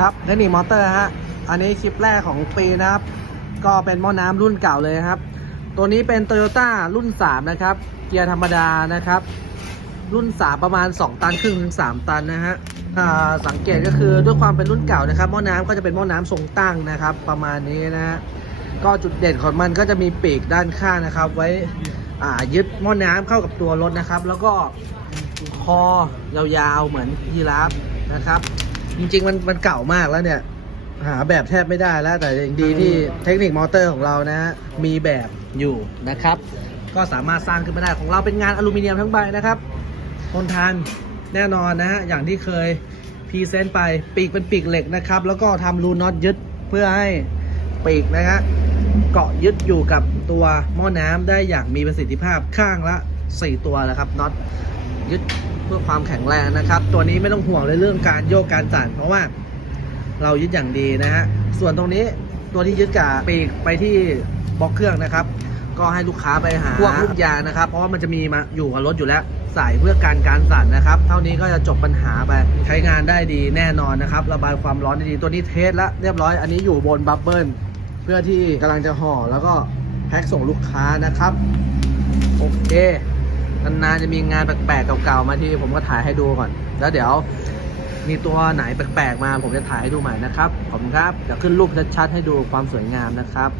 ครับเทคนิคมอเตอร์ฮะ อันนี้คลิปแรกของปีนะครับ ก็เป็นหม้อน้ำรุ่นเก่าเลยครับ ตัวนี้เป็น Toyota รุ่น 3 นะครับ เกียร์ธรรมดานะครับ รุ่น 3 ประมาณ 2 ตันครึ่งถึง 3 ตันนะฮะสังเกตก็คือด้วยความเป็นรุ่นเก่านะครับหม้อน้ำก็จะเป็นหม้อน้ำทรงตั้งนะครับ ประมาณนี้นะฮะ ก็จุดเด่นของมันก็จะมีปีกด้านข้างนะครับ ไว้อ่ายึดหม้อน้ำเข้ากับตัวรถนะครับ แล้วก็คอยาวๆเหมือนยีราฟนะครับ จริง ๆ มันมันเก่ามากแล้วเนี่ย หาแบบแทบไม่ได้แล้วแต่ยังดีที่เทคนิคมอเตอร์ของเรานะฮะมีแบบอยู่นะครับ ก็สามารถสร้างขึ้นมาได้ของเราเป็นงานอลูมิเนียมทั้งใบนะครับทนทานแน่นอนนะฮะอย่างที่เคยพรีเซนต์ไปปีกเป็นปีกเหล็กนะครับ แล้วก็ทำรูน็อตยึดเพื่อให้ปีกนะฮะเกาะยึดอยู่กับตัวหม้อน้ำได้อย่างมีประสิทธิภาพข้างละ 4 ตัวแล้วครับน็อตยึด เพื่อความแข็งแรงนะครับ ตัวนี้ไม่ต้องห่วงในเรื่องการโยกการสั่นเพราะว่าเรายึดอย่างดีนะฮะส่วนตรงนี้ตัวที่ยึดกับปีกไปที่บล็อกเครื่องนะครับ ก็ให้ลูกค้าไปหาพวกลูกยางนะครับ เพราะว่ามันจะมีมาอยู่กับรถอยู่แล้วใส่เพื่อการการสั่นนะครับ เท่านี้ก็จะจบปัญหาไปใช้งานได้ดีแน่นอนนะครับ ระบายความร้อนได้ดีตัวนี้เทสแล้วเรียบร้อยอันนี้อยู่บนบับเบิลเพื่อที่กำลังจะห่อแล้วก็แพ็คส่งลูกค้านะครับโอเค นานๆจะมีงานแปลกๆเก่าๆมาที่ผมก็ถ่ายให้ดูก่อน แล้วเดี๋ยวมีตัวไหนแปลกๆมา ผมจะถ่ายให้ดูใหม่นะครับขอบคุณครับเดี๋ยวขึ้นรูปชัดๆให้ดูความสวยงามนะครับ